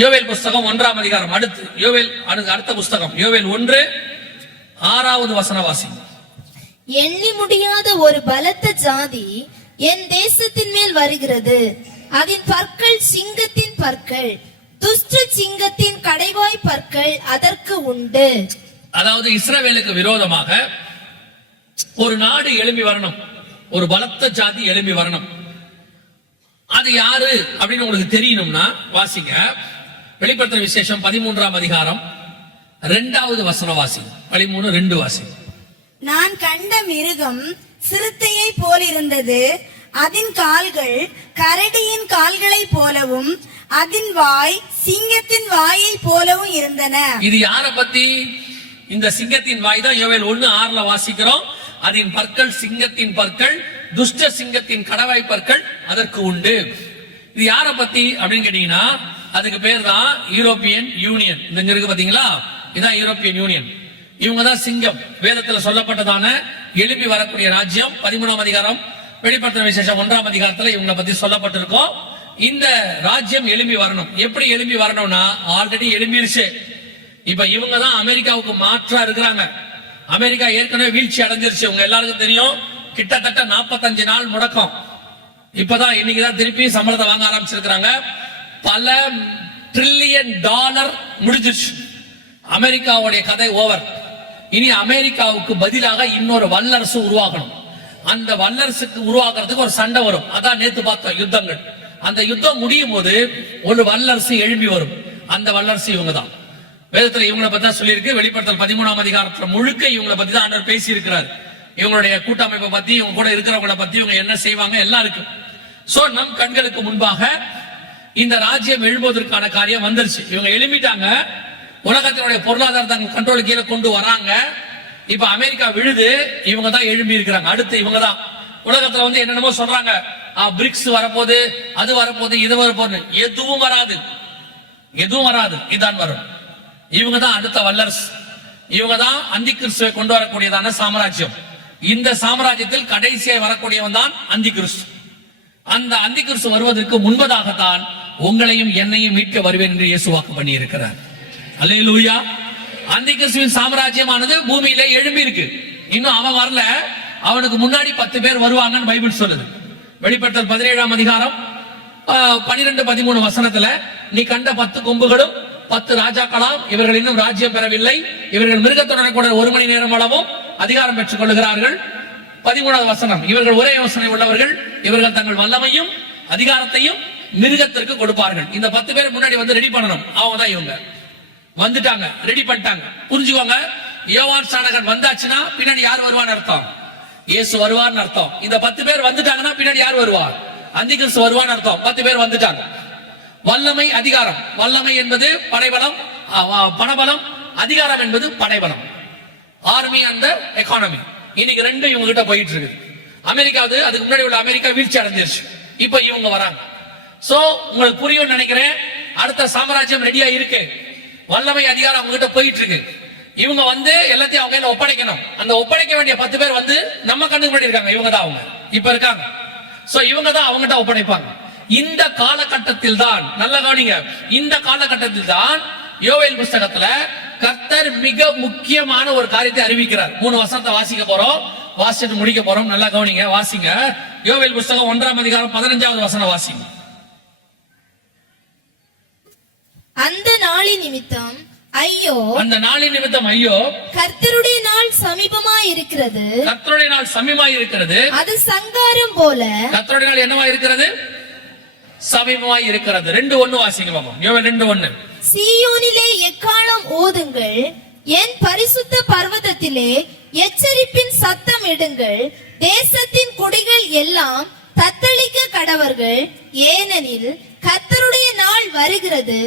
யோவேல் புஸ்தகம் 1ஆம் அதிகாரம், அடுத்து யோவேல் அடுத்த புஸ்தகம் யோவேல் 1:6வது வசனவாசி. எண்ணி முடியாத ஒரு பலத்த ஜாதி என் தேசத்தின் மேல் வருகிறது. அதன் பற்கள் சிங்கத்தின் பற்கள், துஷ்ட சிங்கத்தின் கடைவாய் பற்கள் அதற்கு உண்டு. அதாவது இஸ்ரவேலுக்கு விரோதமாக ஒரு நாடு எழும்பி வரணும், ஒரு பலத்த ஜாதி எழும்பி வரணும். அது யாரு அப்படின்னு உங்களுக்கு தெரியணும்னா வாசிங்க வெளிப்படுத்தின விசேஷம் 13ஆம் அதிகாரம் 2வது வசனவாசி. 13:2 வாசி. நான் கண்ட மிருகம் சிறுத்தையை போலிருந்தது. அதன் கால்கள் கரடியின் கால்களை போலவும் அதன் வாய் சிங்கத்தின் வாயை போலவும் இருந்தன. இது யார பத்தி? இந்த சிங்கத்தின் வாய் தான் யோவேல் 1:6 வாசிக்கிறோம். அதன் பற்கள் சிங்கத்தின் பற்கள், துஷ்ட சிங்கத்தின் கடவாய் பற்கள் அதற்கு உண்டு. இது யார பத்தி அப்படின்னு கேட்டீங்கன்னா அதுக்கு பேர் தான் யூரோப்பியன் யூனியன். இங்க இருக்கு பாத்தீங்களா, இதான் யூரோப்பியன் யூனியன். இவங்க தான் சிங்கம். வேதத்துல சொல்லப்பட்டதான எழுப்பி வரக்கூடிய ராஜ்யம் 13ஆம் அதிகாரம் வெளிப்படுத்தின விசேஷம் 1ஆம் அதிகாரத்துல இவங்களை பத்தி சொல்லப்பட்டிருக்கோம். இந்த ராஜ்யம் எழும்பி வரணும். எப்படி எழும்பி வரணும்னா ஆல்ரெடி எழும்பிருச்சு. இப்ப இவங்க தான் அமெரிக்காவுக்கு மாற்றா இருக்கிறாங்க. அமெரிக்கா ஏற்கனவே வீழ்ச்சி அடைஞ்சிருச்சு. உங்க எல்லாருக்கும் தெரியும், கிட்டத்தட்ட 45 நாள் முடக்கம். இப்பதான் இன்னைக்குதான் திருப்பி சம்பளத்தை வாங்க ஆரம்பிச்சிருக்கிறாங்க. பல $1 trillion முடிஞ்சிருச்சு. அமெரிக்காவுடைய கதை ஓவர். இனி அமெரிக்காவுக்கு பதிலாக இன்னொரு வல்லரசு உருவாக்கணும். அந்த வல்லரசுக்கு உருவாக்குறதுக்கு ஒரு சண்டை வரும். அதான் நேத்து பார்த்தோம் யுத்தங்கள். அந்த யுத்தம் முடியும் போது ஒரு வல்லரசு எழும்பி வரும். அந்த வல்லரசு இவங்க தான். வேதத்துல இவங்களை பத்தி தான் சொல்லியிருக்கு. வெளிப்படுத்தல் 13ஆம் அதிகாரத்துல முழுக்க இவங்களை பத்தி தான் ஆண்டவர் பேசி இருக்கிறார். இவங்களுடைய கூட்டமைப்பை பத்தி, இவங்க கூட இருக்கிறவங்களை பத்தி, இவங்க என்ன செய்வாங்க எல்லாம் இருக்கு. சோ நம் கண்களுக்கு முன்பாக இந்த ராஜ்யம் எழும்புவதற்கான காரியம் வந்துருச்சு. இவங்க எழுப்பிட்டாங்க. உலகத்தினுடைய பொருளாதாரத்தை கண்ட்ரோல் கீழே கொண்டு வராங்க. இப்ப அமெரிக்கா விழுது, இவங்க தான் எழும்பி இருக்கிறாங்க. அடுத்து இவங்க தான் உலகத்துல வந்து என்னென்னமோ சொல்றாங்க, பிரிக்ஸ் வரப்போது, அது வரப்போது, இது வரப்போது. எதுவும் வராது, எதுவும் வராது. இதான் வரும். இவங்க தான் அடுத்த வல்லரசு. இவங்க தான் அந்தி கிறிஸ்துவை கொண்டு வரக்கூடியதான சாம்ராஜ்யம். இந்த சாம்ராஜ்யத்தில் கடைசியாக வரக்கூடியவன் தான் அந்தி கிறிஸ்து. அந்த அந்தி கிறிஸ்து வருவதற்கு முன்பதாகத்தான் உங்களையும் என்னையும் மீட்க வருவேன் என்று இயேசு வாக்கு பண்ணி இருக்கிறார். அல்லேலூயா. அந்தி கிறிஸ்துவின் சாம்ராஜ்யமானது பூமியில எழும்பி இருக்கு. இன்னும் அவன் வரல. அவனுக்கு முன்னாடி 10 பேர் வருவாங்கன்னு பைபிள் சொல்லுது. வெளிப்படுத்தல் 17ஆம் அதிகாரம் 12-13 வசனத்துல நீ கண்ட 10 கொம்புகளும் 10 ராஜாக்களாம், இவர்கள் இன்னும் ராஜ்யம் பெறவில்லை. இவர்கள் மிருகத்துடன் கூட 1 மணி நேரம் அளவும் அதிகாரம் பெற்றுக் கொள்ளுகிறார்கள். 13வது வசனம், இவர்கள் ஒரே யோசனை உள்ளவர்கள், இவர்கள் தங்கள் வல்லமையும் அதிகாரத்தையும் மிருகத்திற்கு கொடுப்பார்கள். இந்த 10 பேர் முன்னாடி வந்து ரெடி பண்ணணும். அவங்க தான் இவங்க. வந்துட்டாங்க, ரெடி பண்ணிட்டாங்க. புரிஞ்சுக்கோங்க, யோவான் ஸ்நானகன் வந்தாச்சுன்னா பின்னாடி யார் வருவான்னு அர்த்தம்? இயேசு வருவார்னு அர்த்தம். இந்த 10 பேர் வந்துட்டாங்கன்னா பின்னாடி யார் வருவார்? அந்தி கிறிஸ்து வருவான்னு அர்த்தம். 10 பேர் வந்துட்டாங்க. வல்லமை, அதிகாரம். வல்லமை என்பது படைபலம், பணபலம். அதிகாரம் என்பது படைபலம். Army and economy. இன்னைக்கு ரெண்டும் இவங்க கிட்ட போயிட்டு இருக்கு. அமெரிக்காவது அதுக்கு முன்னாடி உள்ள அமெரிக்கா வீழ்ச்சி அடைஞ்சிருச்சு. இப்ப இவங்க வராங்க. சோ உங்களுக்கு புரியும் நினைக்கிறேன். அடுத்த சாம்ராஜ்யம் ரெடியா இருக்கு. வல்லமை, அதிகாரம் அவங்க கிட்ட போயிட்டு இருக்கு. இவங்க வந்து எல்லாத்தையும் அவங்க கையில ஒப்படைக்கணும். அந்த ஒப்படைக்க வேண்டிய 10 பேர் வந்து நம்ம கண்ணுக்கு முன்னாடி இருக்காங்க. இவங்க தான் அவங்க இப்ப இருக்காங்க. சோ இவங்க தான் அவங்ககிட்ட ஒப்படைப்பாங்க. இந்த காலகட்டத்தில் தான், நல்ல கவனிங்க, இந்த காலகட்டத்தில் தான் யோவேல் புஸ்தகத்துல கர்த்தர் மிக முக்கியமான ஒரு காரியத்தை அறிவிக்கிறார். 3 வசனத்தை வாசிக்க போறோம், வாசிட்டு முடிக்க போறோம். நல்லா கவனிங்க, வாசிங்க. யோவேல் புஸ்தகம் 1ஆம் அதிகாரம் 15வது வசனம் வாசிங்க. அந்த நாளின் நிமித்தம் ஐயோ, அந்த நாளின் நிமித்தம் ஐயோ, கர்த்தருடைய நாள் சமீபமாய் இருக்கிறது. கர்த்தருடைய நாள் சமீபமாய் இருக்கிறது. அது சங்காரம் போல. கர்த்தருடைய நாள் என்னவா இருக்கிறது? சமீபமாய் இருக்கிறது. 2:1 வாசிங்க பாப்போம். யோவேல் 2:1. சீயோனிலே எக்காளம் ஊதுங்கள், என் பரிசுத்த பர்வதத்திலே எச்சரிப்பின் சத்தம் இடுங்கள். தேசத்தின் குடிகள் எல்லாம் தத்தளிக்க கடவர்கள். ஏனெனில் கர்த்தருடைய நாள் வருகிறது,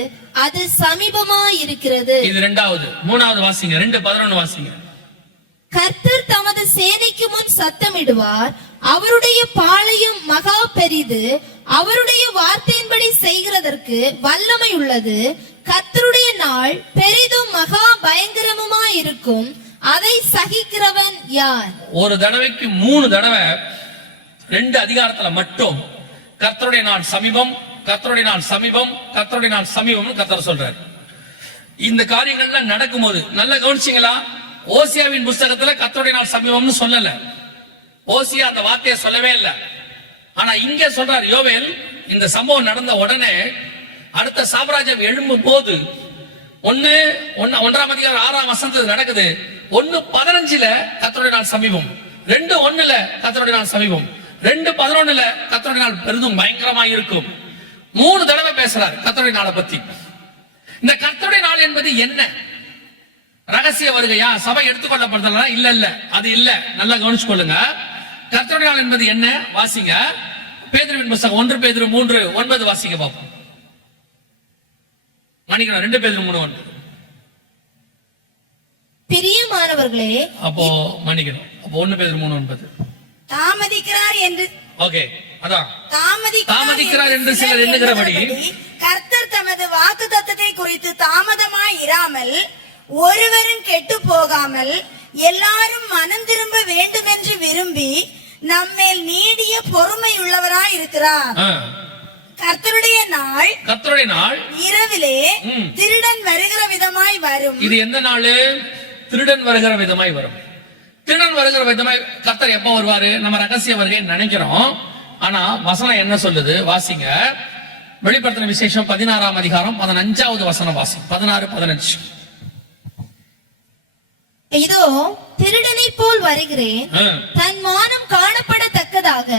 அது சமீபமாய் இருக்கிறது. இது 2வது. 3வது வாசிங்க. 2:11 வாசிங்க. கர்த்தர் தமது சேனைக்கு முன் சத்தமிடுவார். அவருடைய பாளையம் மகா பெரிது. அவருடைய வார்த்தையின்படி செய்கிறதற்கு வல்லமை உள்ளது. கர்த்தருடைய நாள் பெரிதும் மகா பயங்கரமுமாய் இருக்கும். அதை சகிக்கிறவன் யார்? ஒரு தடவைக்கு 3 தடவை 2 அதிகாரத்துல மட்டும் கர்த்தருடைய நாள் சமீபம், கர்த்தருடைய நாள் சமீபம், கர்த்தருடைய நாள் சமீபம் கர்த்தர் சொல்றார். இந்த காரியங்கள்லாம் நடக்கும்போது நல்ல கவனிச்சீங்களா? ஓசியாவின் புஸ்தகத்துல கர்த்தருடைய நாள் சமீபம்னு சொல்லல. ஓசியா அந்த வார்த்தையை சொல்லவே இல்லை. ஆனா இங்க சொல்றார் யோவேல், இந்த சம்பவம் நடந்த உடனே அடுத்த சாம்ராஜ்யம் எழும்பும் போது 1:1 6ஆம் வசனத்துல நடக்குது. 1:15 கர்த்தருடைய நாள் சமீபம், 2:1 கர்த்தருடைய நாள் சமீபம், 2:11 கர்த்தருடைய நாள் பெரிதும் பயங்கரமா இருக்கும். 3 தடவை பேசுறார் கர்த்தருடைய நாளை பத்தி. இந்த கர்த்தருடைய நாள் என்பது என்ன? ரகசிய வருகையா? சபை எடுத்துக்கொள்ளப்படுதா? இல்ல, அது இல்ல. நல்லா கவனிச்சு கொள்ளுங்க. கர்த்தருடைய நாள் என்பது என்ன? வாசிங்க பேதுருவின் புத்தகம் 1 பேதுரு 3:9 வாசிங்க பாப்போம். மன்னிக்கணும், 2 பேதுரு 3:9. பிரியமானவர்களே, அப்போ மன்னிக்கணும், அப்போ 1 பேதுரு 3:9. தாமதிக்கிறார் என்று ஓகே, அதான் தாமதிக்கிறார் என்று சிலர் எண்ணுகிறபடி கர்த்தர் தமது வாக்குத்தத்தத்தை குறித்து தாமதமாய் இராமல், ஒருவரும் கெட்டு போகாமல் எல்லாரும் மனம் திரும்ப வேண்டும் என்று விரும்பி நம்மேல் நீடிய பொறுமை உள்ளவராய் இருக்கிறார். கர்த்தருடைய நாள் இரவிலே திருடன் வருகிற விதமாய் வரும். இது எந்த நாள்? திருடன் வருகிற விதமாய் வரும். திருடன் வருகிற விதமாய் கர்த்தர் எப்ப வருவாரு? நம்ம ரகசிய வருகை நினைக்கிறோம். ஆனா வசனம் என்ன சொல்லுது? வாசிங்க வெளிப்படுத்தின விசேஷம் 16ஆம் அதிகாரம் 15வது வசனம் வாசி. 16-15. இதோ திருடனை போல் வருகிறேன், தன் மானம் காணப்படத்தக்கதாக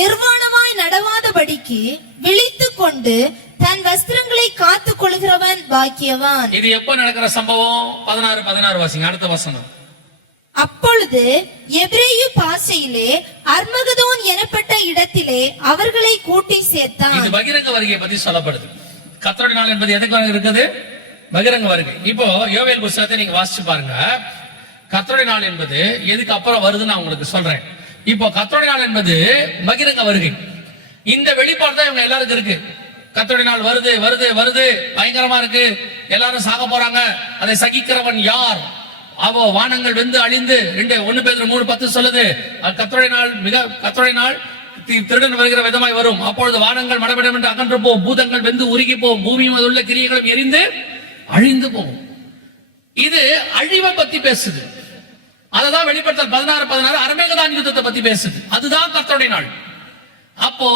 நிர்வாணமாய் நடவாதபடிக்கு விழித்துக் கொண்டு தன் வஸ்திரங்களை காத்துக் கொள்கிறவன் பாக்கியவான். இது எப்ப நடக்கிற சம்பவம்? 16 வாசிங்க அடுத்த வசனம். அப்பொழுது எபிரேய பாஷையிலே அர்மகதோன் எனப்பட்ட இடத்திலே அவர்களை கூட்டி சேர்த்தான். இது பகிரங்க வருகையை பத்தி சொல்லப்படுது. கர்த்தருடைய நாள் என்பது எதுக்கு இருக்குது? பகிரங்க வருகை. இப்போ யோவேல் புத்தகத்தை நீங்க வாசிச்சு பாருங்க. கர்த்தருடைய நாள் என்பது எதுக்கு அப்புறம் வருதுன்னு நான் உங்களுக்கு சொல்றேன். இப்போ கர்த்தருடைய நாள் என்பது பகிரங்க வருகை. இந்த வெளிப்பாடு தான் இவங்க எல்லாருக்கும் இருக்கு. கர்த்தருடைய நாள் வருது வருது வருது, பயங்கரமா இருக்கு, எல்லாரும் சாக போறாங்க, அதை சகிக்கிறவன் யார்? அவோ வானங்கள் வெந்து அழிந்து 1 பேதுரு 3:10 சொல்லுது. கர்த்தருடைய நாள் திருடன் வருகிற விதமாய் வரும். அப்பொழுது வானங்கள் மடமடம் என்று அகன்று போகும், பூதங்கள் வெந்து உருகி போகும், பூமியும் அது உள்ள கிரியைகளும் எரிந்து அழிந்து போகும். இது அழிவை பத்தி பேசுது. அததான் வெளிப்படுத்தல் 16 அரமேகதான் யுத்தத்தை பத்தி பேசுது. அதுதான் கர்த்தருடைய நாள். அப்போ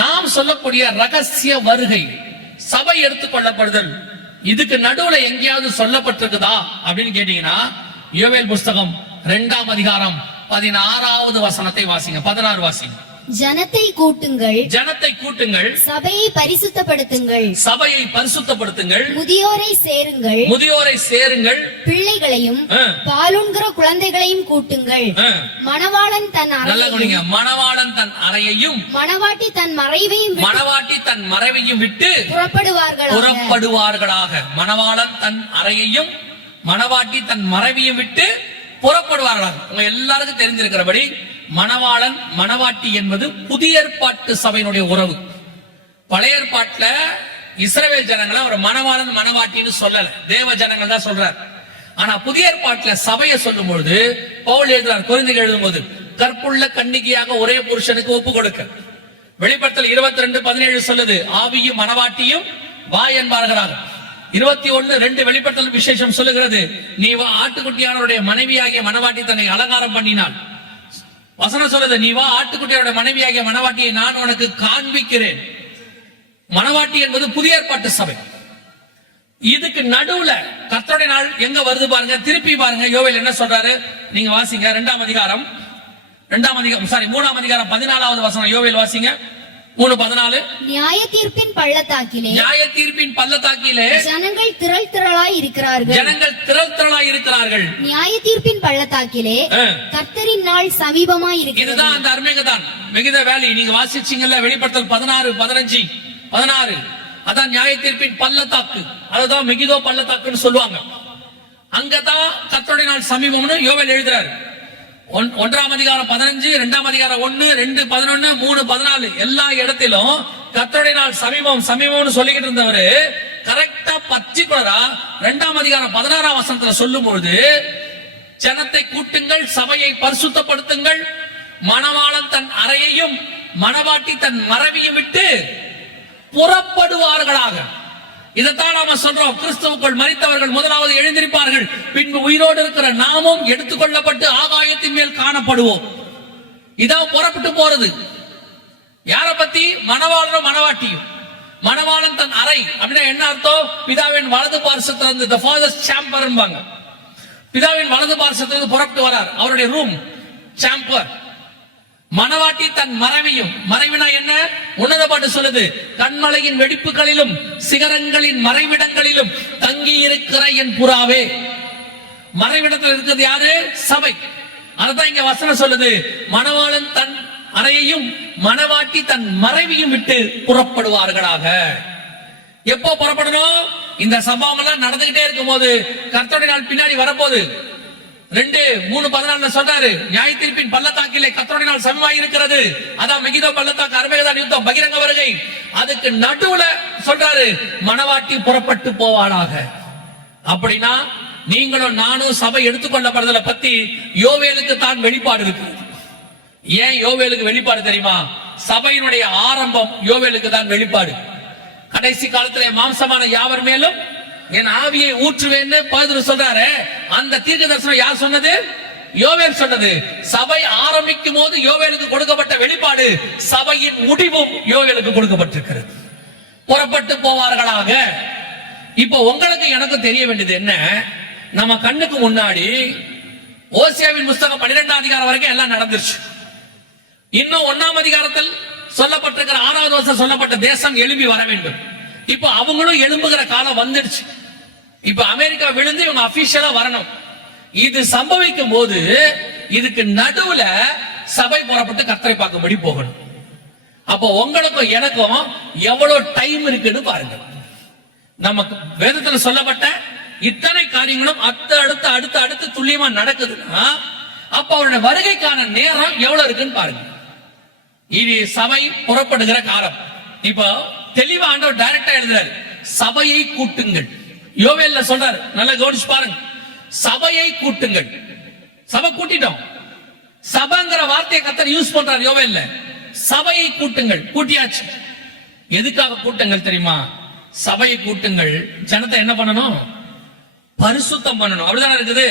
நாம் சொல்லக்கூடிய ரகசிய வருகை, சபை எடுத்துக்கொள்ளப்படுதல், இதுக்கு நடுவுல எங்கேயாவது சொல்லப்பட்டிருக்குதா அப்படின்னு கேட்டீங்கன்னா யோவேல் புஸ்தகம் 2ஆம் அதிகாரம் 16வது வசனத்தை வாசிங்க. 16 வாசிங்க. ஜனத்தை கூட்டுங்கள், சபையை பரிசுத்தப்படுத்துங்கள், முதியோரை சேருங்கள், பிள்ளைகளையும் பாலுண்கிற குழந்தைகளையும் கூட்டுங்கள். மணவாளன் தன் அறையையும் மணவாட்டி தன் மறைவையும் விட்டு புறப்படுவார்களாக. மணவாளன் தன் அறையையும் மணவாட்டி தன் மறைவையும் விட்டு புறப்படுவார்களாக. உங்க எல்லாருக்கும் தெரிஞ்சிருக்கிறபடி மணவாளன் மணவாட்டி என்பது புதிய ஏற்பாட்டு சபையினுடைய உறவு. பழைய ஏற்பாட்டுல இஸ்ரவேல் ஜனங்களை ஒரு மணவாளன் மணவாட்டின்னு சொல்லல, தேவ ஜனங்கள் தான் சொல்றார். ஆனா புதிய ஏற்பாட்டுல சபையை சொல்லும் பொழுது பவுல் எழுதுறார், கொரிந்தியர் எழுதும்போது கற்புள்ள கன்னிகையாக ஒரே புருஷனுக்கு ஒப்பு கொடுக்க. வெளிப்படுத்தல் 22:17 சொல்லுது, ஆவியும் மணவாட்டியும் வா என்பார்களாக. 21:2 வெளிப்படுத்தல் விசேஷம் சொல்லுகிறது, நீ வா ஆட்டுக்குட்டியானவருடைய மனைவியாகிய மணவாட்டி தன்னை அலங்காரம் பண்ணினாள். வசனம் சொல்லுது, நீ வா ஆட்டுக்குட்டியாருடைய மனைவியாகிய மணவாட்டியை நான் உனக்கு காண்பிக்கிறேன். மணவாட்டி என்பது புதிய ஏற்பாட்டு சபை. இதுக்கு நடுவுல கர்த்தருடைய நாள் எங்க வருது பாருங்க, திருப்பி பாருங்க. யோவேல் என்ன சொல்றாரு நீங்க வாசிங்க. 3ஆம் அதிகாரம் 14வது வசனம். யோவேல் வாசிங்க 3:14. நியாய தீர்ப்பின் பள்ளத்தாக்கிலே ஜனங்கள் திரள் திரளாய் இருக்கிறார்கள். நியாய தீர்ப்பின் பள்ளத்தாக்கிலே கர்த்தரின் நாள் சமீபமாய் இருக்கிறது. இதுதான் அந்த அர்மேகதான் மெகிதோ வேலி. நீங்க வாசிச்சீங்கல்ல வெளிப்படுத்தல் 16 அதான் நியாய தீர்ப்பின் பள்ளத்தாக்கு. அதுதான் மெகிதோ பள்ளத்தாக்குன்னு சொல்லுவாங்க. அங்கதான் கர்த்தருடைய நாள் சமீபம்னு யோவேல் எழுதுறாரு. 1ஆம் அதிகாரம் 15, 2ஆம் அதிகாரம் 1, 2, 11, 3, 14 எல்லா இடத்திலும் கர்த்தருடைய நாள் சமீபம்னு சொல்லிக்கிட்டு இருந்தவரு கரெக்டா பர்டிகுலரா 2ஆம் அதிகாரம் 16ஆம் வசனத்துல சொல்லும் பொழுது, ஜனத்தை கூட்டுங்கள், சபையை பரிசுத்தப்படுத்துங்கள், மணவாளன் தன் அறையையும் மணவாட்டி தன் மறைவையும் விட்டு புறப்படுவார்களாக. இதைத்தான் நாம சொல்றோம், கிறிஸ்துவுக்குள் மரித்தவர்கள் முதலாவது எழுந்திருப்பார்கள், பின்பு உயிரோடு இருக்கிற நாமும் எடுத்துக்கொள்ளப்பட்டு ஆகாயத்தின் மேல் காணப்படுவோம். இதான் புறப்பட்டு போறது. யார பத்தி? மணவாளனும் மணவாட்டியும். மணவாளன் தன் அறை அப்படின்னா என்ன அர்த்தம்? பிதாவின் வலது பார்சத்திலிருந்து, the father's chamber என்பாங்க. பிதாவின் வலது பார்சத்திலிருந்து புறப்பட்டு வரார், அவருடைய ரூம் சாம்பர். மணவாட்டி தன் மறைவையும், மறைவினா என்ன? உன்னத பாட்டு சொல்லுது, கண்மலையின் வெடிப்புகளிலும் சிகரங்களின் மறைவிடங்களிலும் தங்கி இருக்கிற என் புறாவே. மறைவிடத்தில் இருக்கிறது யாரு? சபை. அதுதான் இங்க வசனம் சொல்லுது, மணவாளன் தன் அறையையும் மணவாட்டி தன் மறைவையும் விட்டு புறப்படுவார்களாக. எப்போ புறப்படணும்? இந்த சம்பவம் எல்லாம் நடந்துகிட்டே இருக்கும் போது கர்த்தருடைய நாள் பின்னாடி வரப்போகுது. 2:3:14 சொல்றாரு, நியாய தீர்ப்பின் பள்ளத்தாக்கிலே கர்த்தருடைய நாள் சமமாய் இருக்கிறது. அதான் மெகிதோ பள்ளத்தாக்கு, அர்மேகதான் யுத்தம், பகிரங்க வருகை. அதுக்கு நடுவுல சொல்றாரு, மணவாட்டி புறப்பட்டு போவாளாக. அப்படின்னா நீங்களும் நானும் சபை எடுத்துக்கொள்ளப்படுதலை பத்தி யோவேலுக்கு தான் வெளிப்பாடு இருக்கு. ஏன் யோவேலுக்கு வெளிப்பாடு தெரியுமா? சபையினுடைய ஆரம்பம் யோவேலுக்கு தான் வெளிப்பாடு. கடைசி காலத்திலே மாம்சமான யாவர் மேலும் என் ஆவியை ஊற்றுவேன்னு பேதுரு சொல்றாரு. அந்த தீர்க்க தரிசனம் யார் சொன்னது? யோவேல் சொன்னது. சபை ஆரம்பிக்கும் போது யோவேலுக்கு கொடுக்கப்பட்ட வெளிப்பாடு, சபையின் முடிவும் யோவேலுக்கு கொடுக்கப்பட்டிருக்கிறது. புறப்பட்டு போவார்களாக. இப்போ உங்களுக்கு எனக்கு தெரிய வேண்டியது என்ன? நம்ம கண்ணுக்கு முன்னாடி ஓசியாவின் புஸ்தகம் 12ஆம் அதிகாரம் வரைக்கும் எல்லாம் நடந்துருச்சு. இன்னும் 1ஆம் அதிகாரத்தில் சொல்லப்பட்டிருக்கிற 6வது வருஷம் சொல்லப்பட்ட தேசம் எழும்பி வர வேண்டும். இப்ப அவங்களும் எழும்புகிற காலம் வந்துடுச்சு. இப்ப அமெரிக்கா விழுந்து இவங்க அபிஷியலா வரணும். இது சம்பவிக்கும் போது இதுக்கு நடுவுல சபை புறப்பட்டு கர்த்தரை பார்க்கும்படி போகணும். அப்போ உங்களுக்கும் எனக்கும் எவ்வளவு டைம் இருக்குன்னு பாருங்க. நமக்கு வேதத்துல சொல்லப்பட்ட இத்தனை காரியங்களும் அடுத்து அடுத்து அடுத்து துல்லியமா நடக்குதுன்னா அப்ப அவருடைய வருகைக்கான நேரம் எவ்வளவு இருக்குன்னு பாருங்க. இது சபை புறப்படுகிற காலம். இப்போ தெளிவா ஆண்டவர் டைரக்டா எழுதுறாரு, சபையை கூட்டுங்கள். யோவேல்ல சொல்றாரு, நல்லா கவனிச்சு பாருங்க, சபையை கூட்டுங்கள். சபை கூட்டிட்டோம். சபைங்கிற வார்த்தையை கர்த்தர் யூஸ் பண்றாரு யோவேல்ல. சபையை கூட்டுங்கள், கூட்டியாச்சு. எதுக்காக கூட்டுங்கள் தெரியுமா? சபையை கூட்டுங்கள், ஜனத்தை என்ன பண்ணணும்? பரிசுத்தம் பண்ணணும். அப்படிதானே இருக்குது.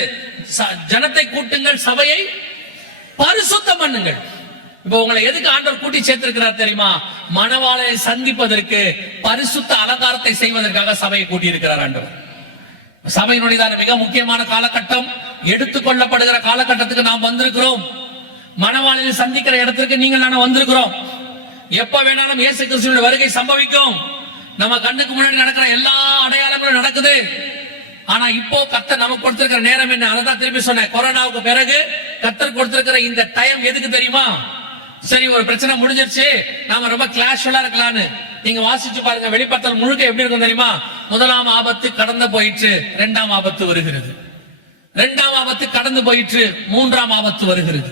ஜனத்தை கூட்டுங்கள், சபையை பரிசுத்தம் பண்ணுங்கள். இப்ப உங்களை எதுக்கு ஆண்டவர் கூட்டி சேர்த்திருக்கிறார் தெரியுமா? மணவாளனை சந்திப்பதற்கு, பரிசுத்த அலங்காரத்தை செய்வதற்காக சபையை கூட்டி இருக்கிறார் ஆண்டவர். சபையினுடைய மிக முக்கியமான காலகட்டம், எடுத்துக்கொள்ளப்படுகிற காலகட்டத்துக்கு நாம் வந்திருக்கிறோம். மணவாளனை சந்திக்கிற இடத்திற்கு நீங்கள் நானும் வந்திருக்கிறோம். எப்ப வேணாலும் இயேசு கிறிஸ்துவின் வருகை சம்பவிக்கும். நம்ம கண்ணுக்கு முன்னாடி நடக்கிற எல்லா அடையாளங்களும் நடக்குது. ஆனா இப்போ கர்த்தர் நமக்கு கொடுத்திருக்கிற நேரம் என்ன? அதான் திருப்பி சொன்னேன், கொரோனாவுக்கு பிறகு கர்த்தர் கொடுத்திருக்கிற இந்த டைம் எதுக்கு தெரியுமா? சரி, ஒரு பிரச்சனை முடிஞ்சிருச்சு, நாம ரொம்ப கிளாஷுவலா இருக்கலாம்னு நீங்க வாசிச்சு பாருங்க. வெளிப்படுத்தல் முழுக்க எப்படி இருக்கும் தெரியுமா? 1ஆம் ஆபத்து கடந்து போயிற்று, 2ஆம் ஆபத்து வருகிறது. 2ஆம் ஆபத்து கடந்து போயிற்று, 3ஆம் ஆபத்து வருகிறது.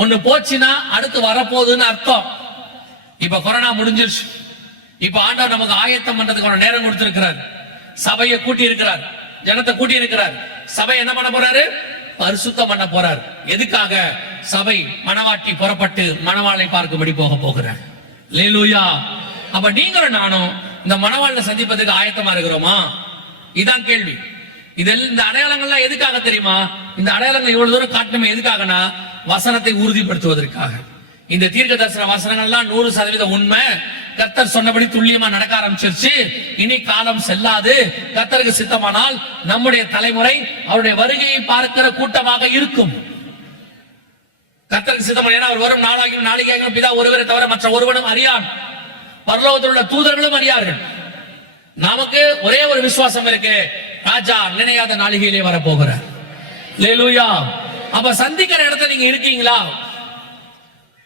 ஒண்ணு போச்சுன்னா அடுத்து வரப்போகுதுன்னு அர்த்தம். இப்ப கொரோனா முடிஞ்சிருச்சு. இப்ப ஆண்டவர் நமக்கு ஆயத்தம் பண்றதுக்கான நேரம் கொடுத்திருக்கிறார். சபையை கூட்டி இருக்கிறார், ஜனத்தை கூட்டி இருக்கிறார். சபை என்ன பண்ண போறாரு? பரிசுத்தம் பண்ண போறார். எதுக்காக? சபை மணவாட்டி புறப்பட்டு மணவாளை பார்க்கும்படி போக போகிறார். அல்லேலூயா. அப்ப நீங்களும் நானும் இந்த மணவாளனை சந்திப்பதற்கு ஆயத்தமா இருக்கிறோமா? இதான் கேள்வி. இந்த அடையாளங்கள்லாம் எதுக்காக தெரியுமா? இந்த அடையாளங்கள் இவ்வளவு தூரம் காட்டணுமே எதுக்காகனா, வசனத்தை உறுதிப்படுத்துவதற்காக. இந்த தீர்க்க தரிசன வசனங்கள்லாம் 100% உண்மை. கர்த்தர் சொன்னபடி துல்லியமா நடக்க ஆரம்பிச்சிருச்சு. இனி காலம் செல்லாது. கர்த்தருக்கு சித்தமானால் நம்முடைய தலைமுறை அவருடைய வருகையை பார்க்கிற கூட்டமாக இருக்கும். கர்த்தருக்கு சித்தமான, ஏன்னா அவர் வரும் நாளாகியும் நாளிகையாகியும் பிதா ஒருவரை தவிர மற்ற ஒருவனும் அறியான், பரலோகத்தில் உள்ள தூதர்களும் அறியார்கள். நமக்கு ஒரே ஒரு விசுவாசம் இருக்கு, ராஜா நினையாத நாளிகையிலே வரப்போகிறார். அல்லேலூயா. அப்ப சந்திக்கிற இடத்துல நீங்க இருக்கீங்களா?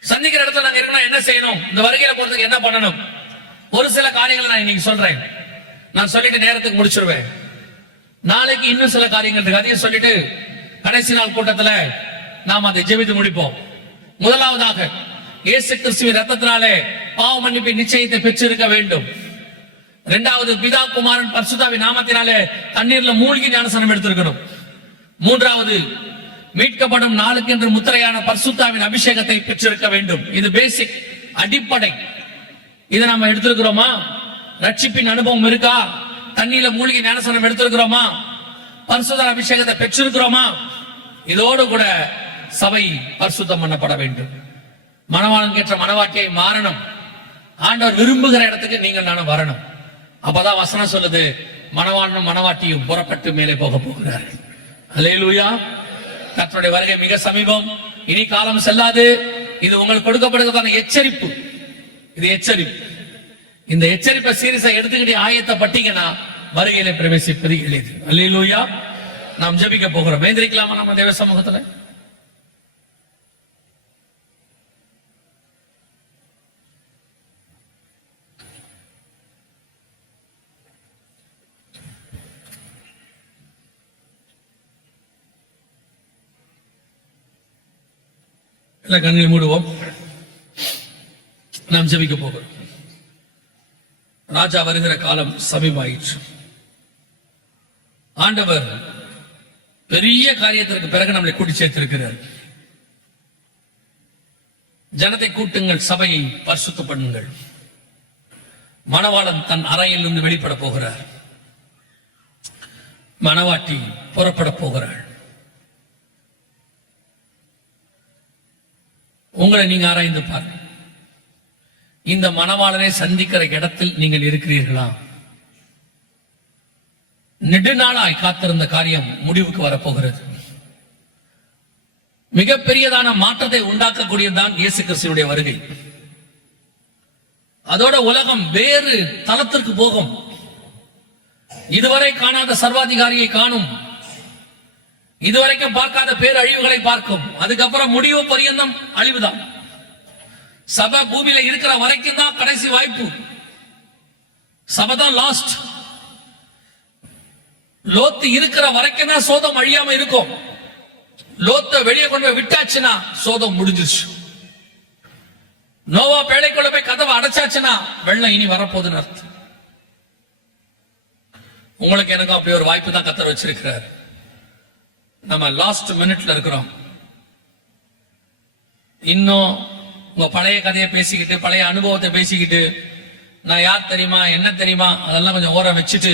சந்திக்கிற இடத்துல நாங்க இருக்கணும், என்ன செய்யணும்? இந்த வருகையில போறதுக்கு என்ன பண்ணணும்? ஒரு சில காரியங்களை நான் இன்னைக்கு சொல்றேன். நான் சொல்லிட்டு நேரத்துக்கு முடிச்சிருவேன். நாளைக்கு இன்னும் சில காரியங்கள் இருக்கு, அதையும் சொல்லிட்டு கடைசி நாள் கூட்டத்துல நாம் அதை ஜெபித்து முடிப்போம். முதலாவதாக, இயேசு கிறிஸ்துவின் ரத்தத்தினாலே பாவ மன்னிப்பின் நிச்சயத்தை பெற்றிருக்க வேண்டும். இரண்டாவது, பிதா குமாரன் பரிசுத்தாவின் நாமத்தினாலே தண்ணீர்ல மூழ்கி ஞானஸ்நானம் எடுத்திருக்கணும். மூன்றாவது, மீட்கப்படும் நாளுக்கு என்று முத்திரையான பரிசுத்தாவின் அபிஷேகத்தை பெற்றிருக்க வேண்டும். இது பேசிக், அடிப்படை. இதை நாம எடுத்திருக்கிறோமா? ரட்சிப்பின் அனுபவம் இருக்கா? தண்ணியில மூழ்கி ஞானஸ்நானம் எடுத்திருக்கிறோமா? பரிசுத்த அபிஷேகத்தை பெற்றிருக்கிறோமா? இதோடு கூட சபை பரிசுத்தம் பண்ணப்பட வேண்டும். மணவாளன் கேட்ட மணவாட்டியை மாறணும். ஆண்டவர் விரும்புகிற இடத்துக்கு நீங்கள் நானும் வரணும். அப்பதான் வசனம் சொல்லுது, மணவாளனும் மணவாட்டியும் புறப்பட்டு மேலே போக போகிறார்கள். அல்லேலூயா. கர்த்தருடைய வருகை மிக சமீபம். இனி காலம் செல்லாது. இது உங்களுக்கு கொடுக்கப்படுகிறதான எச்சரிப்பு. இது எச்சரிப்பு. இந்த எச்சரிப்பை சீரியஸா எடுத்துக்கிட்டு ஆயத்தப்பட்டீங்கன்னா வருகையில பிரவேசிப்பது எளிது. அல்லேலூயா. நாம் ஜெபிக்க போகிறோம். வேந்திரிக்கலாமா நம்ம தேவ சமூகத்துல? கண்களை மூடுவோம். நாம் ஜெபிக்க போகிறோம். ராஜா வருகிற காலம் சமீபமாயிற்று. ஆண்டவர் பெரிய காரியத்திற்கு பிறகு நம்மளை கூட்டி சேர்த்திருக்கிறார். ஜனத்தை கூட்டுங்கள், சபையை பரிசுத்த பண்ணுங்கள். மணவாளன் தன் அறையிலிருந்து வெளிப்பட போகிறார். மணவாட்டி புறப்பட போகிறாள். உங்களை நீங்க ஆராய்ந்து பாருங்க. இந்த மணவாளனை சந்திக்கிற இடத்தில் நீங்கள் இருக்கிறீர்களா? நெடுநாளாய் காத்திருந்த காரியம் முடிவுக்கு வரப்போகிறது. மிகப்பெரியதான மாற்றத்தை உண்டாக்கக்கூடியதுதான் இயேசு கிறிஸ்துவினுடைய வருகை. அதோட உலகம் வேறு தளத்திற்கு போகும். இதுவரை காணாத சர்வாதிகாரியை காணும். இதுவரைக்கும் பார்க்காத பேர் அழிவுகளை பார்க்கும். அதுக்கப்புறம் முடிவு பரியந்தம் அழிவுதான். சபை பூமியில இருக்கிற வரைக்கும் தான் கடைசி வாய்ப்பு. சபை தான் லாஸ்ட். லோத்து இருக்கிற வரைக்கும் தான் சோதம் அழியாம இருக்கும். லோத்தை வெளியே கொண்டு போய் விட்டாச்சுன்னா சோதம் முடிஞ்சிருச்சு. நோவா பேழைக்குள்ள போய் கதவை அடைச்சாச்சுன்னா வெள்ளம் இனி வரப்போகுதுன்னு அர்த்தம். உங்களுக்கு எனக்கும் அப்படி ஒரு வாய்ப்பு தான் கர்த்தர் வச்சிருக்கிறார். நம்ம லாஸ்ட் மினிட்ல இருக்கிறோம். இன்னும் உங்க பழைய கதையை பேசிக்கிட்டு, பழைய அனுபவத்தை பேசிக்கிட்டு, நான் யார் தெரியுமா, என்ன தெரியுமா, அதெல்லாம் கொஞ்சம் ஓரம் வச்சுட்டு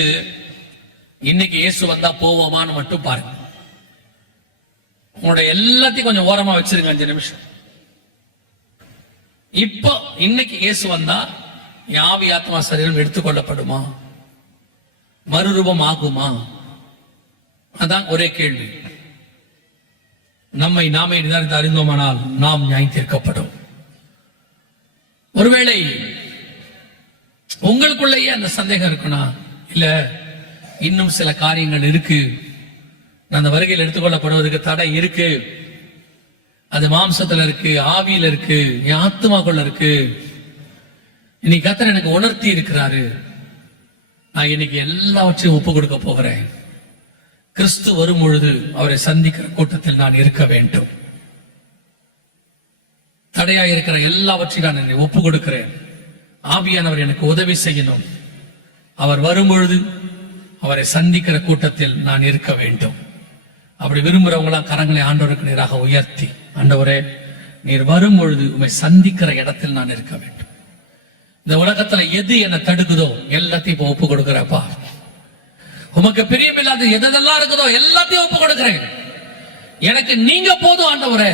இன்னைக்கு இயேசு வந்தா போவோமான்னு மட்டும் பாருங்க. உங்களுடைய எல்லாத்தையும் கொஞ்சம் ஓரமா வச்சிருங்க 5 நிமிஷம். இப்போ இன்னைக்கு இயேசு வந்தா என் ஆவி ஆத்மா சரீரம் எடுத்துக்கொள்ளப்படுமா, மறுரூபம் ஆகுமா? அதான் ஒரே கேள்வி. நம்மை நாமே நிதானித்து அறிந்தோமானால் நாம் நியாயம் தீர்க்கப்படும். ஒருவேளை உங்களுக்குள்ளேயே அந்த சந்தேகம் இருக்குன்னா, இல்ல இன்னும் சில காரியங்கள் இருக்கு, அந்த வருகையில் எடுத்துக்கொள்ளப்படுவதற்கு தடை இருக்கு, அது மாம்சத்துல இருக்கு, ஆவியில இருக்கு, என் ஆத்மாக்குள்ள இருக்கு, இன்னைக்கு கர்த்தர் எனக்கு உணர்த்தி இருக்கிறாரு, நான் இன்னைக்கு எல்லாவற்றையும் ஒப்பு கொடுக்க போகிறேன், கிறிஸ்து வரும் பொழுது அவரை சந்திக்கிற கூட்டத்தில் நான் இருக்க வேண்டும், தடையா இருக்கிற எல்லாவற்றையும் நான் என்னை ஒப்பு கொடுக்கிறேன், ஆவியானவர் எனக்கு உதவி செய்யணும், அவர் வரும் பொழுது அவரை சந்திக்கிற கூட்டத்தில் நான் இருக்க வேண்டும். அப்படி விரும்புறவங்களா கரங்களை ஆண்டவருக்கு நேராக உயர்த்தி, ஆண்டவரே நீர் வரும் பொழுது உம்மை சந்திக்கிற இடத்தில் நான் இருக்க வேண்டும். இந்த உலகத்துல எது என்ன தடுக்குதோ எல்லாத்தையும் இப்ப ஒப்பு கொடுக்கிறப்பா. உமக்கு பிரியமில்லாத எதெல்லாம் இருக்குதோ எல்லாத்தையும் ஒப்பு கொடுக்கிறேன். எனக்கு நீங்க போதும் ஆண்டவரே.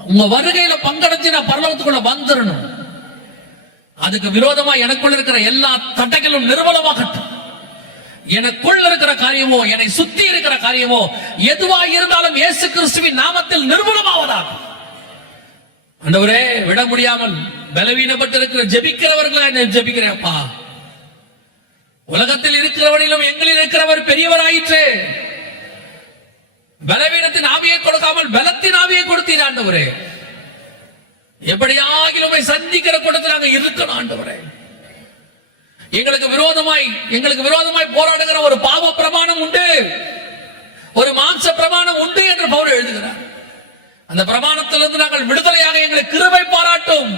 உங்க வருகையில பங்கடைஞ்சு நான் பரலோகத்துக்குள்ள வந்துடணும். அதுக்கு விரோதமா எனக்குள்ள இருக்கிற எல்லா தடைகளும் நிர்மூலமாகட்டும். எனக்குள்ள இருக்கிற காரியமோ, என்னை சுத்தி இருக்கிற காரியமோ எதுவா இருந்தாலும் இயேசு கிறிஸ்துவின் நாமத்தில் நிர்மூலமாவதாக. ஆண்டவரே விட முடியாமல் பலவீனப்பட்டு இருக்கிற ஜெபிக்கிறவர்களா என்ன ஜெபிக்கிறேன்ப்பா. உலகத்தில் இருக்கிறவனிலும் எங்களில் இருக்கிறவர் பெரியவராயிற்று. பலவீனத்தின் ஆவியை கொடுக்காமல் பலத்தின் ஆவியை கொடுத்தீர் ஆண்டவரே. எப்படியாகிலும் சந்திக்கிற கூட்டத்தில் நாங்க இருக்கணும் ஆண்டவரே. எங்களுக்கு விரோதமாய் போராடுகிற ஒரு பாவ பிரமாணம் உண்டு, ஒரு மாம்ச பிரமாணம் உண்டு என்று பவுல் எழுதுகிறார். அந்த பிரமாணத்திலிருந்து நாங்கள் விடுதலையாக எங்களுக்கு கிருபை பாராட்டும்.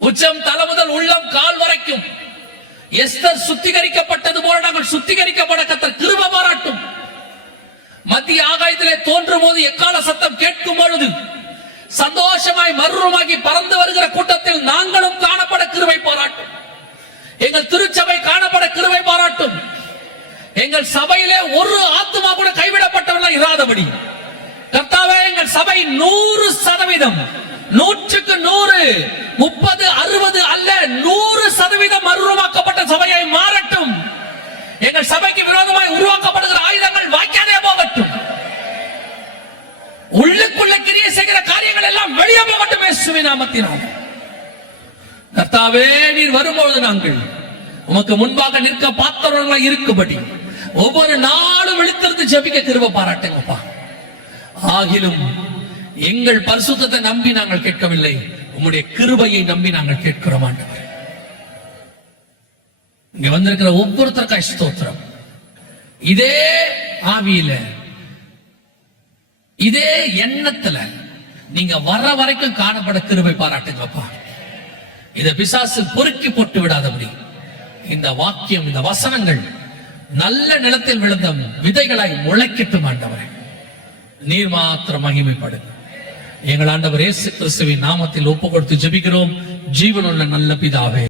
உச்சம் தலை முதல் உள்ளம் கால் வரைக்கும் எஸ்தர் சுத்திகரிக்கப்பட்டது போல நாங்கள் சுத்திகரிக்கப்பட கர்த்தர் கிருபை பாராட்டும். மத்திய ஆகாயத்திலே தோன்றும் போது எக்கால சத்தம் கேட்கும் பொழுது சந்தோஷமாய் மறுரூபமாகி பறந்து வருகிற கூட்டத்தில் நாங்களும் காணப்பட கிருபை பாராட்டும். எங்கள் திருச்சபை காணப்பட கிருபை பாராட்டும். எங்கள் சபையிலே ஒரு ஆத்துமா கூட கைவிடப்பட்டவர்கள் இராதபடி கர்த்தாவே, எங்கள் சபை 100%, 100க்கு 100, 30, 60 அல்ல, 100% மறுரூபமாக்கப்பட்ட சபையை மாறட்டும். எங்கள் சபைக்கு விரோதமாய் உருவாக்கப்படுகிற ஆயுதங்கள் வாய்க்காதே போகட்டும். உள்ளுக்குள்ள கிரியை செய்கிற காரியங்கள் எல்லாம் வெளியே போகட்டும் இயேசுவின் நாமத்தினால். கர்த்தாவே, நீர் வரும்போது நாங்கள் உமக்கு முன்பாக நிற்க பாத்திரங்களாய் இருக்கும்படி ஒவ்வொரு நாளும் விழித்திருந்து ஜெபிக்க கிருபை பாராட்டுங்கப்பா. ஆகிலும் எங்கள் பரிசுத்தத்தை நம்பி நாங்கள் கேட்கவில்லை, உம்முடைய கிருபையை நம்பி நாங்கள் கேட்கிறோம் ஆண்டவர். இங்க வந்திருக்கிற ஒவ்வொருத்தருக்காய் ஸ்தோத்திரம். இதே ஆவியில, இதே எண்ணத்துல நீங்க வர்ற வரைக்கும் காணப்பட கிருபை பாராட்டுங்கப்பா. இத பிசாசு பொறுக்கி போட்டு விடாதபடி இந்த வாக்கியம், இந்த வசனங்கள் நல்ல நிலத்தில் விழுந்த விதைகளாய் முளைக்கட்டும் ஆண்டவரே. நீர் மாத்திரம் மகிமைப்படுங்க. எங்கள் ஆண்டவர் இயேசு கிறிஸ்துவின் நாமத்தில் ஒப்பு கொடுத்து ஜெபிக்கிறோம் ஜீவனுள்ள நல்ல பிதாவே.